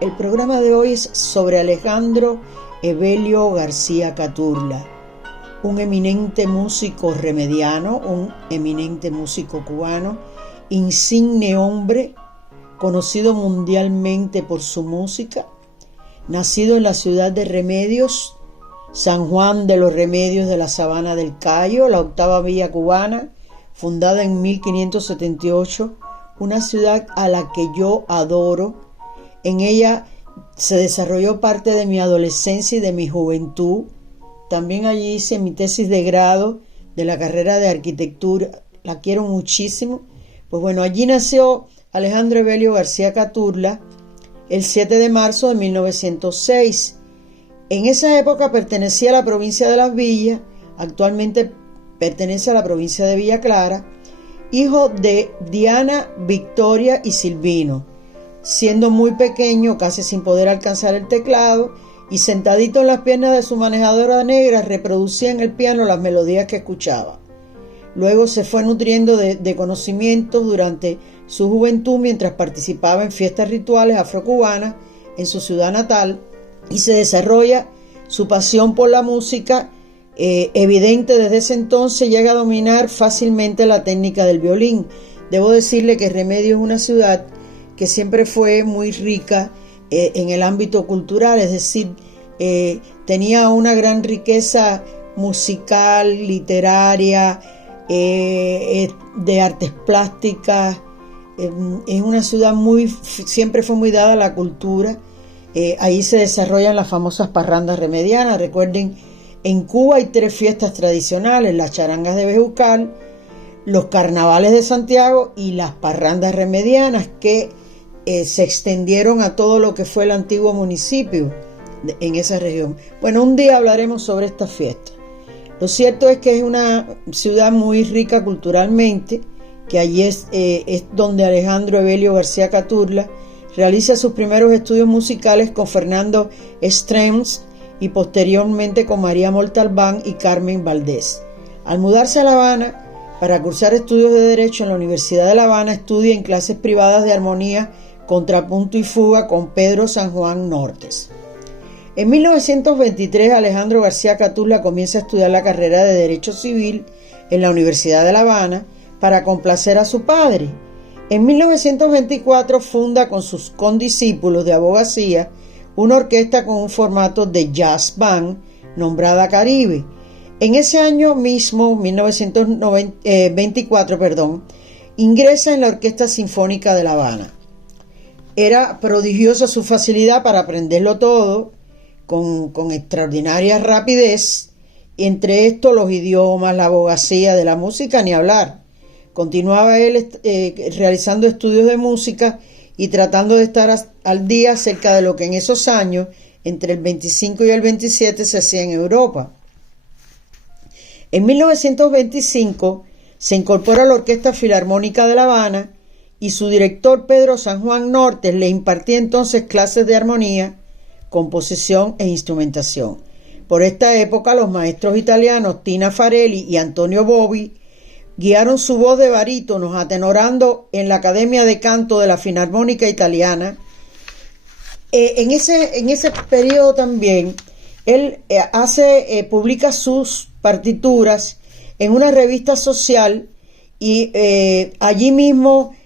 El programa de hoy es sobre Alejandro Evelio García Caturla, un eminente músico remediano, un eminente músico cubano, insigne hombre, conocido mundialmente por su música, nacido en la ciudad de Remedios, San Juan de los Remedios de la Sabana del Cayo, la octava villa cubana, fundada en 1578, una ciudad a la que yo adoro. En ella se desarrolló parte de mi adolescencia y de mi juventud. También allí hice mi tesis de grado de la carrera de arquitectura. La quiero muchísimo. Pues bueno, allí nació Alejandro Evelio García Caturla el 7 de marzo de 1906. En esa época pertenecía a la provincia de Las Villas, actualmente pertenece a la provincia de Villa Clara, hijo de Diana, Victoria y Silvino. Siendo muy pequeño, casi sin poder alcanzar el teclado, y sentadito en las piernas de su manejadora negra, reproducía en el piano las melodías que escuchaba. Luego se fue nutriendo de conocimientos durante su juventud mientras participaba en fiestas rituales afrocubanas en su ciudad natal, y se desarrolla su pasión por la música, evidente desde ese entonces. Llega a dominar fácilmente la técnica del violín. Debo decirle que Remedios es una ciudad que siempre fue muy rica en el ámbito cultural, es decir, tenía una gran riqueza musical, literaria, de artes plásticas. Es una ciudad siempre fue muy dada a la cultura. Ahí se desarrollan las famosas parrandas remedianas. Recuerden, en Cuba hay 3 fiestas tradicionales: las charangas de Bejucal, los carnavales de Santiago y las parrandas remedianas, que se extendieron a todo lo que fue el antiguo municipio en esa región. Bueno, un día hablaremos sobre estas fiestas. Lo cierto es que es una ciudad muy rica culturalmente, que allí es donde Alejandro Evelio García Caturla realiza sus primeros estudios musicales con Fernando Strems y posteriormente con María Montalbán y Carmen Valdés. Al mudarse a La Habana para cursar estudios de Derecho en la Universidad de La Habana, estudia en clases privadas de armonía, contrapunto y fuga con Pedro San Juan Nortes. En 1923 Alejandro García Caturla comienza a estudiar la carrera de Derecho Civil en la Universidad de La Habana para complacer a su padre. En 1924 funda con sus condiscípulos de abogacía una orquesta con un formato de jazz band nombrada Caribe. En ese año mismo, 1924, ingresa en la Orquesta Sinfónica de La Habana. Era prodigiosa su facilidad para aprenderlo todo, con extraordinaria rapidez, y entre esto los idiomas, la abogacía, de la música ni hablar. Continuaba él realizando estudios de música y tratando de estar al día acerca de lo que en esos años, entre el 25 y el 27, se hacía en Europa. En 1925 se incorpora a la Orquesta Filarmónica de La Habana y su director Pedro San Juan Nortes le impartía entonces clases de armonía, composición e instrumentación. Por esta época los maestros italianos Tina Farelli y Antonio Bovi guiaron su voz de barítonos atenorando en la Academia de Canto de la Filarmónica Italiana. En ese periodo también él publica sus partituras en una revista social y allí mismo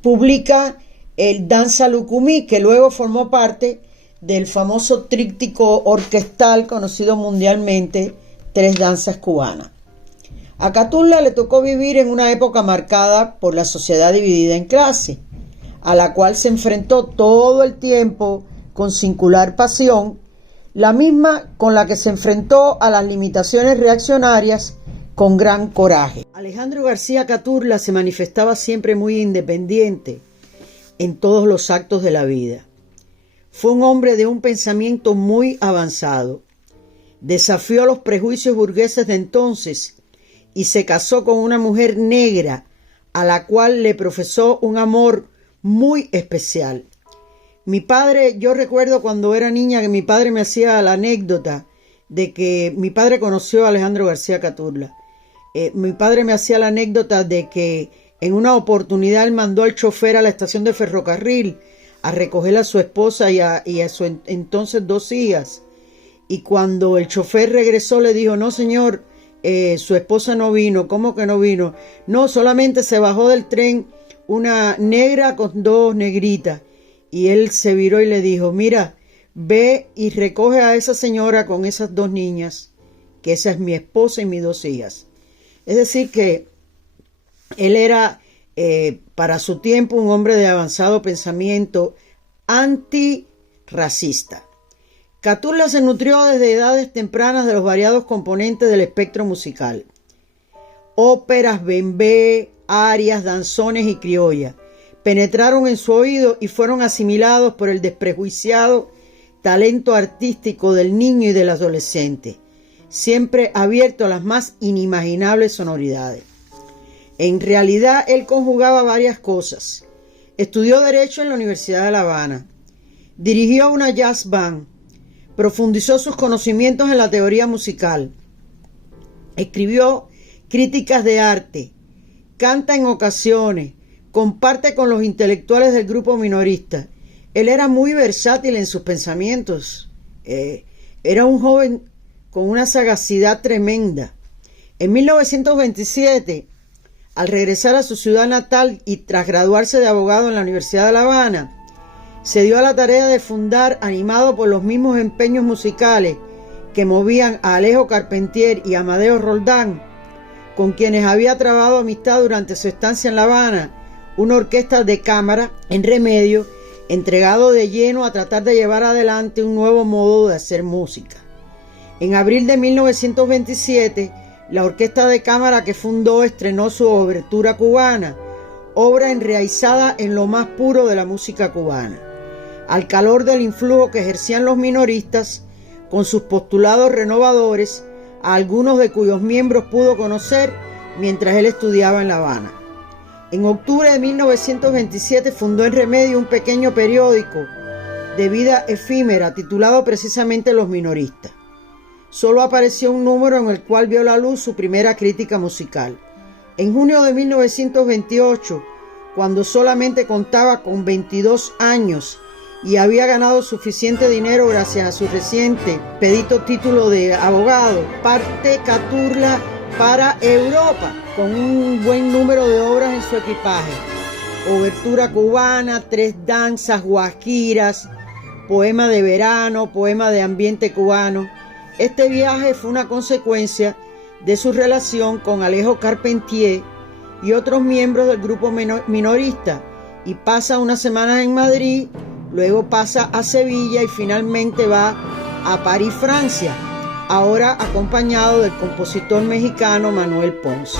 publica el Danza Lucumí, que luego formó parte del famoso tríptico orquestal conocido mundialmente, 3 danzas cubanas. A Caturla le tocó vivir en una época marcada por la sociedad dividida en clases, a la cual se enfrentó todo el tiempo con singular pasión, la misma con la que se enfrentó a las limitaciones reaccionarias con gran coraje. Alejandro García Caturla se manifestaba siempre muy independiente en todos los actos de la vida. Fue un hombre de un pensamiento muy avanzado. Desafió los prejuicios burgueses de entonces y se casó con una mujer negra a la cual le profesó un amor muy especial. Mi padre, yo recuerdo cuando era niña que mi padre me hacía la anécdota de que mi padre conoció a Alejandro García Caturla. Mi padre me hacía la anécdota de que en una oportunidad él mandó al chofer a la estación de ferrocarril a recoger a su esposa y a su entonces 2 hijas. Y cuando el chofer regresó le dijo: no señor, su esposa no vino. ¿Cómo que no vino? No, solamente se bajó del tren una negra con 2 negritas. Y él se viró y le dijo: mira, ve y recoge a esa señora con esas 2 niñas, que esa es mi esposa y mis 2 hijas. Es decir que él era para su tiempo un hombre de avanzado pensamiento antirracista. Catula se nutrió desde edades tempranas de los variados componentes del espectro musical: óperas, bembé, arias, danzones y criolla. Penetraron en su oído y fueron asimilados por el desprejuiciado talento artístico del niño y del adolescente, siempre abierto a las más inimaginables sonoridades. En realidad, él conjugaba varias cosas. Estudió Derecho en la Universidad de La Habana, dirigió una jazz band, profundizó sus conocimientos en la teoría musical, escribió críticas de arte, canta en ocasiones, comparte con los intelectuales del grupo minorista. Él era muy versátil en sus pensamientos. Era un joven con una sagacidad tremenda. En 1927, al regresar a su ciudad natal y tras graduarse de abogado en la Universidad de La Habana, se dio a la tarea de fundar, animado por los mismos empeños musicales que movían a Alejo Carpentier y Amadeo Roldán, con quienes había trabado amistad durante su estancia en La Habana, una orquesta de cámara en Remedio, entregado de lleno a tratar de llevar adelante un nuevo modo de hacer música. En abril de 1927, la orquesta de cámara que fundó estrenó su Obertura Cubana, obra enraizada en lo más puro de la música cubana. Al calor del influjo que ejercían los minoristas, con sus postulados renovadores, a algunos de cuyos miembros pudo conocer mientras él estudiaba en La Habana. En octubre de 1927 fundó en Remedio un pequeño periódico de vida efímera titulado precisamente Los Minoristas. Solo apareció un número en el cual vio la luz su primera crítica musical. En junio de 1928, cuando solamente contaba con 22 años y había ganado suficiente dinero gracias a su reciente pedito título de abogado, parte Catula para Europa con un buen número de obras en su equipaje: Obertura Cubana, 3 danzas, guajiras, poema de verano, poema de ambiente cubano. Este viaje fue una consecuencia de su relación con Alejo Carpentier y otros miembros del grupo minorista, y pasa unas semanas en Madrid, luego pasa a Sevilla y finalmente va a París, Francia, ahora acompañado del compositor mexicano Manuel Ponce.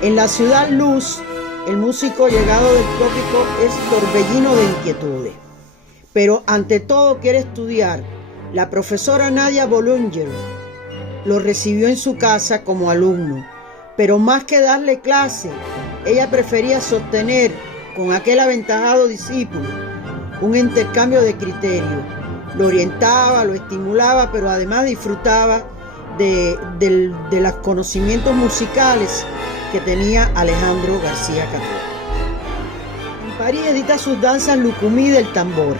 En la ciudad Luz, el músico llegado del trópico es torbellino de inquietudes, pero ante todo quiere estudiar. La profesora Nadia Boulanger lo recibió en su casa como alumno, pero más que darle clase, ella prefería sostener con aquel aventajado discípulo un intercambio de criterios. Lo orientaba, lo estimulaba, pero además disfrutaba de los conocimientos musicales que tenía Alejandro García Catula. En París edita sus danzas Lucumí del tambor.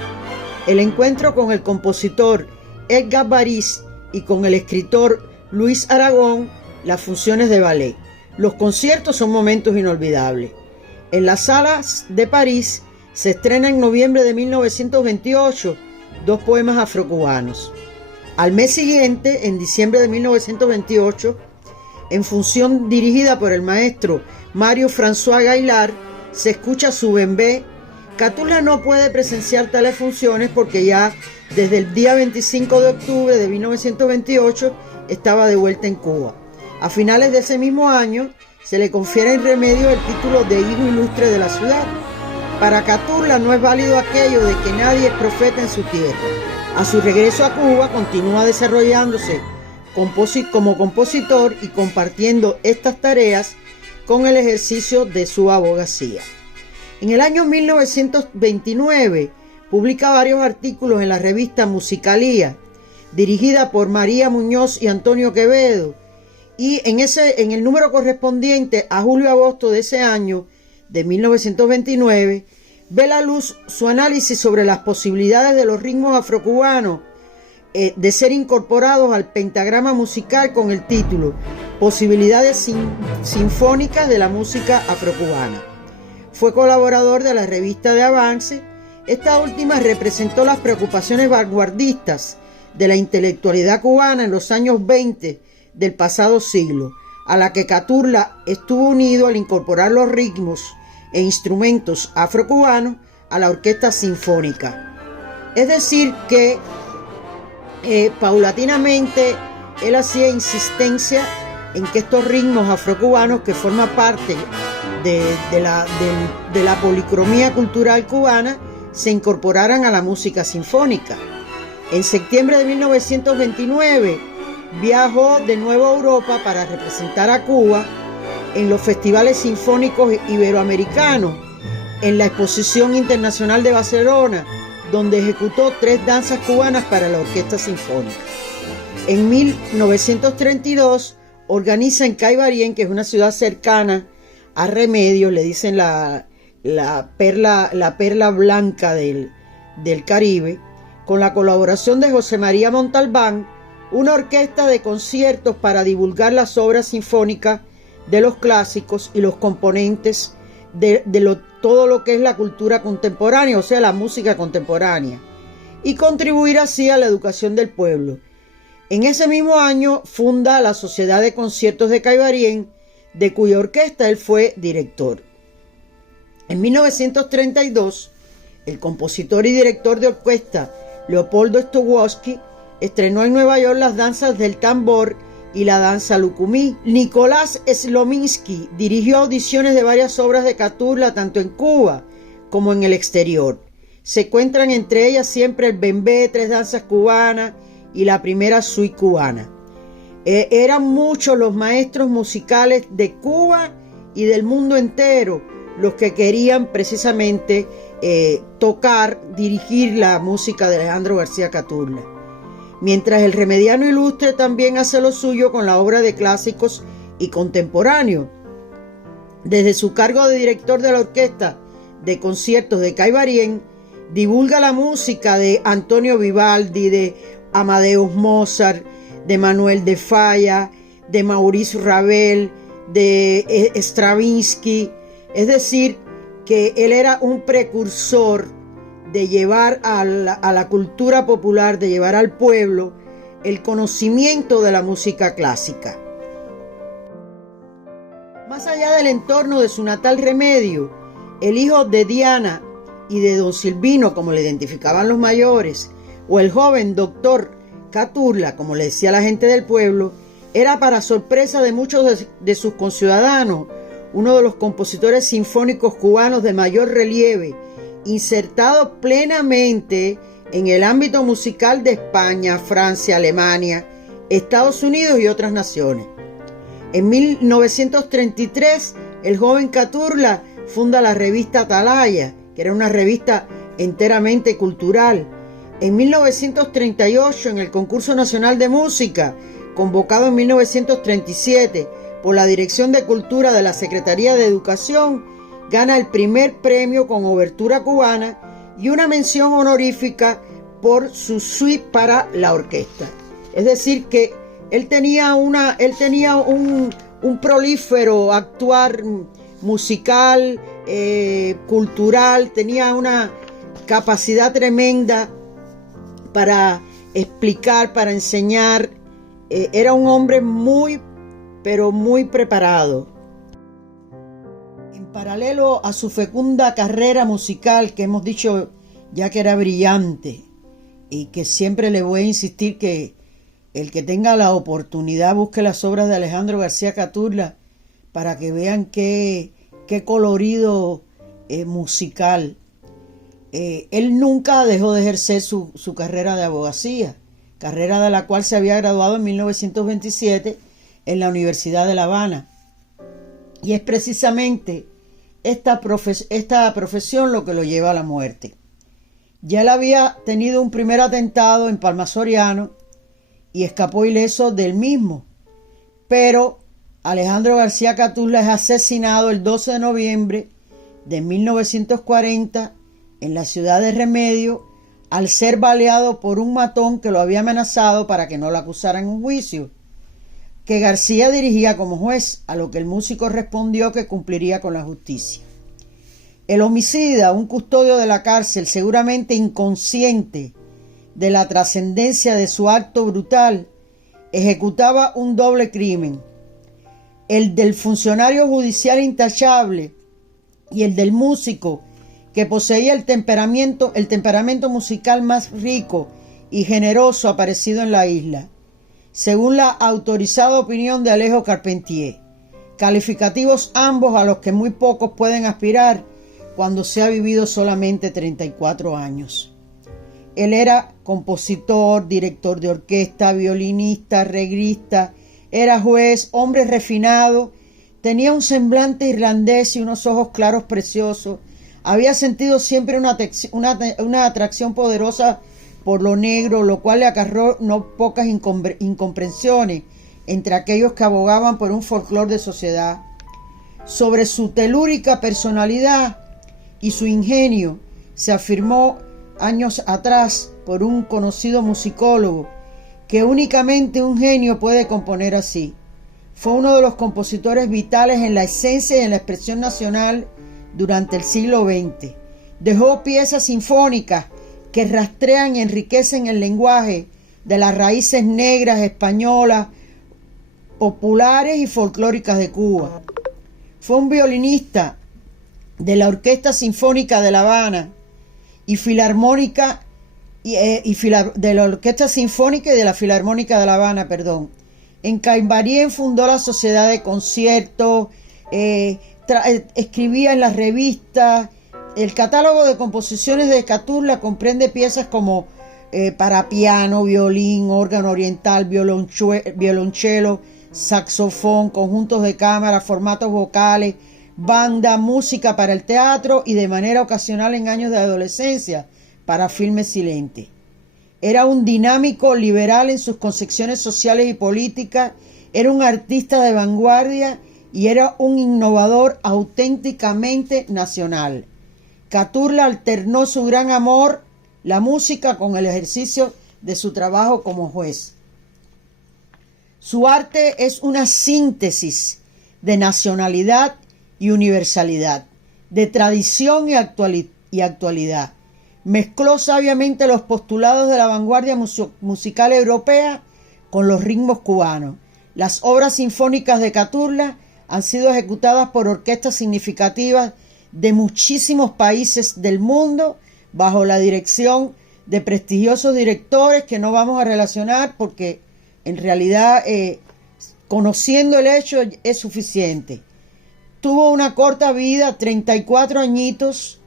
El encuentro con el compositor Edgar Varese y con el escritor Luis Aragón, las funciones de ballet. Los conciertos son momentos inolvidables. En las salas de París se estrena en noviembre de 1928 2 poemas afrocubanos. Al mes siguiente, en diciembre de 1928, en función dirigida por el maestro Mario François Gaillard, se escucha su bembé. Catula no puede presenciar tales funciones porque ya desde el día 25 de octubre de 1928 estaba de vuelta en Cuba. A finales de ese mismo año se le confiere en Remedio el título de hijo ilustre de la ciudad. Para Catula no es válido aquello de que nadie es profeta en su tierra. A su regreso a Cuba continúa desarrollándose como compositor y compartiendo estas tareas con el ejercicio de su abogacía. En el año 1929 publica varios artículos en la revista Musicalía, dirigida por María Muñoz y Antonio Quevedo, y en el número correspondiente a julio-agosto de ese año, de 1929, ve la luz su análisis sobre las posibilidades de los ritmos afrocubanos de ser incorporados al pentagrama musical con el título Posibilidades Sinfónicas de la Música Afrocubana. Fue colaborador de la revista de Avance. Esta última representó las preocupaciones vanguardistas de la intelectualidad cubana en los años 20 del pasado siglo, a la que Caturla estuvo unido al incorporar los ritmos e instrumentos afrocubanos a la orquesta sinfónica. Es decir que paulatinamente él hacía insistencia en que estos ritmos afrocubanos, que forman parte de la policromía cultural cubana, se incorporaran a la música sinfónica. En septiembre de 1929 viajó de nuevo a Europa para representar a Cuba en los festivales sinfónicos iberoamericanos, en la Exposición Internacional de Barcelona, donde ejecutó 3 danzas cubanas para la Orquesta Sinfónica. En 1932 organiza en Caibarien, que es una ciudad cercana a Remedios, le dicen la perla blanca del Caribe, con la colaboración de José María Montalbán, una orquesta de conciertos para divulgar las obras sinfónicas de los clásicos y los componentes de todo lo que es la cultura contemporánea, o sea, la música contemporánea, y contribuir así a la educación del pueblo. En ese mismo año funda la Sociedad de Conciertos de Caibarien, de cuya orquesta él fue director. En 1932, el compositor y director de orquesta Leopoldo Stokowski estrenó en Nueva York las danzas del tambor y la danza lucumí. Nicolás Slominski dirigió audiciones de varias obras de Caturla tanto en Cuba como en el exterior. Se encuentran entre ellas siempre el bembé, 3 danzas cubanas y la primera suite cubana. Eran muchos los maestros musicales de Cuba y del mundo entero los que querían precisamente tocar, dirigir la música de Alejandro García Caturla. Mientras el remediano ilustre también hace lo suyo con la obra de clásicos y contemporáneos. Desde su cargo de director de la Orquesta de Conciertos de Caibarien, divulga la música de Antonio Vivaldi, de Amadeus Mozart, de Manuel de Falla, de Maurice Ravel, de Stravinsky. Es decir, que él era un precursor de llevar a la cultura popular, de llevar al pueblo el conocimiento de la música clásica. Más allá del entorno de su natal Remedio, el hijo de Diana y de don Silvino, como le identificaban los mayores, o el joven doctor Caturla, como le decía la gente del pueblo, era, para sorpresa de muchos de sus conciudadanos, uno de los compositores sinfónicos cubanos de mayor relieve, insertado plenamente en el ámbito musical de España, Francia, Alemania, Estados Unidos y otras naciones. En 1933, el joven Caturla funda la revista Atalaya, que era una revista enteramente cultural. En 1938, en el Concurso Nacional de Música, convocado en 1937 por la Dirección de Cultura de la Secretaría de Educación, gana el primer premio con obertura cubana y una mención honorífica por su suite para la orquesta. Es decir, que él tenía un prolífero actuar musical, cultural, tenía una capacidad tremenda para explicar, para enseñar. Era un hombre muy, pero muy preparado. En paralelo a su fecunda carrera musical, que hemos dicho ya que era brillante, y que siempre le voy a insistir que el que tenga la oportunidad busque las obras de Alejandro García Caturla para que vean qué colorido musical. Él nunca dejó de ejercer su carrera de abogacía, carrera de la cual se había graduado en 1927 en la Universidad de La Habana. Y es precisamente esta profesión lo que lo lleva a la muerte. Ya él había tenido un primer atentado en Palma Soriano y escapó ileso del mismo. Pero Alejandro García Caturla es asesinado el 12 de noviembre de 1940 en la ciudad de Remedio, al ser baleado por un matón que lo había amenazado para que no lo acusaran en un juicio, que García dirigía como juez, a lo que el músico respondió que cumpliría con la justicia. El homicida, un custodio de la cárcel, seguramente inconsciente de la trascendencia de su acto brutal, ejecutaba un doble crimen: el del funcionario judicial intachable y el del músico, que poseía el temperamento musical más rico y generoso aparecido en la isla, según la autorizada opinión de Alejo Carpentier, calificativos ambos a los que muy pocos pueden aspirar cuando se ha vivido solamente 34 años. Él era compositor, director de orquesta, violinista, arreglista, era juez, hombre refinado, tenía un semblante irlandés y unos ojos claros preciosos. Había sentido siempre una atracción poderosa por lo negro, lo cual le acarreó no pocas incomprensiones entre aquellos que abogaban por un folclore de sociedad. Sobre su telúrica personalidad y su ingenio se afirmó años atrás por un conocido musicólogo que únicamente un genio puede componer así. Fue uno de los compositores vitales en la esencia y en la expresión nacional durante el siglo XX. Dejó piezas sinfónicas que rastrean y enriquecen el lenguaje de las raíces negras, españolas, populares y folclóricas de Cuba. Fue un violinista de la Orquesta Sinfónica de La Habana y Filarmónica de la Orquesta Sinfónica y de la Filarmónica de La Habana, En Caimbarién fundó la Sociedad de Conciertos, escribía en las revistas. El catálogo de composiciones de Caturla comprende piezas como para piano, violín, órgano oriental, violonchelo, saxofón, conjuntos de cámara, formatos vocales, banda, música para el teatro y de manera ocasional en años de adolescencia para filmes silentes. Era un dinámico liberal en sus concepciones sociales y políticas, era un artista de vanguardia y era un innovador auténticamente nacional. Caturla alternó su gran amor, la música, con el ejercicio de su trabajo como juez. Su arte es una síntesis de nacionalidad y universalidad, de tradición y actualidad. Mezcló sabiamente los postulados de la vanguardia musical europea con los ritmos cubanos. Las obras sinfónicas de Caturla han sido ejecutadas por orquestas significativas de muchísimos países del mundo bajo la dirección de prestigiosos directores que no vamos a relacionar porque en realidad conociendo el hecho es suficiente. Tuvo una corta vida, 34 añitos,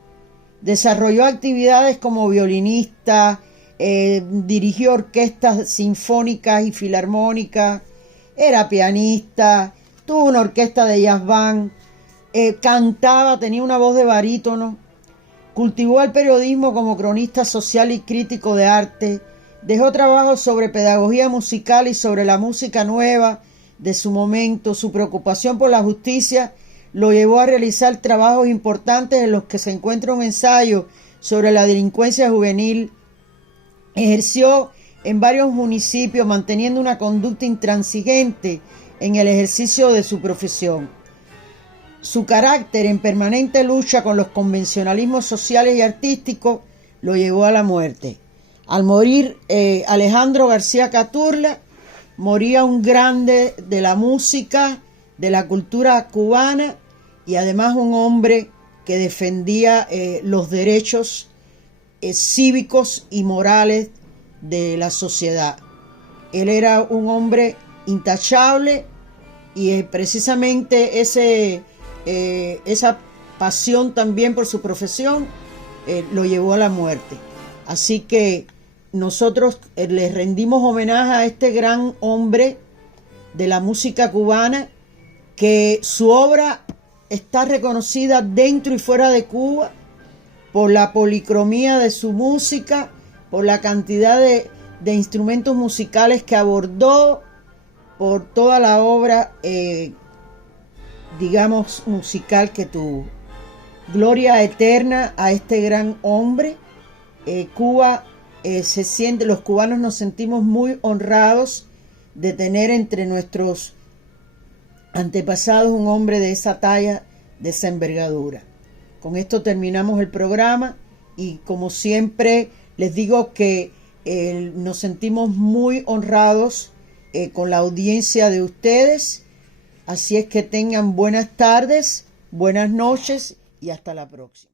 desarrolló actividades como violinista, dirigió orquestas sinfónicas y filarmónicas, era pianista, tuvo una orquesta de jazz band, cantaba, tenía una voz de barítono, cultivó el periodismo como cronista social y crítico de arte, dejó trabajos sobre pedagogía musical y sobre la música nueva de su momento. Su preocupación por la justicia lo llevó a realizar trabajos importantes en los que se encuentra un ensayo sobre la delincuencia juvenil. Ejerció en varios municipios manteniendo una conducta intransigente en el ejercicio de su profesión. Su carácter en permanente lucha con los convencionalismos sociales y artísticos lo llevó a la muerte. Al morir Alejandro García Caturla, moría un grande de la música, de la cultura cubana y además un hombre que defendía los derechos cívicos y morales de la sociedad. Él era un hombre intachable y precisamente esa pasión también por su profesión lo llevó a la muerte. Así que nosotros le rendimos homenaje a este gran hombre de la música cubana, que su obra está reconocida dentro y fuera de Cuba por la policromía de su música, por la cantidad de instrumentos musicales que abordó, por toda la obra, digamos, musical que tuvo. Gloria eterna a este gran hombre. Cuba los cubanos nos sentimos muy honrados de tener entre nuestros antepasados un hombre de esa talla, de esa envergadura. Con esto terminamos el programa y como siempre les digo que nos sentimos muy honrados con la audiencia de ustedes. Así es que tengan buenas tardes, buenas noches y hasta la próxima.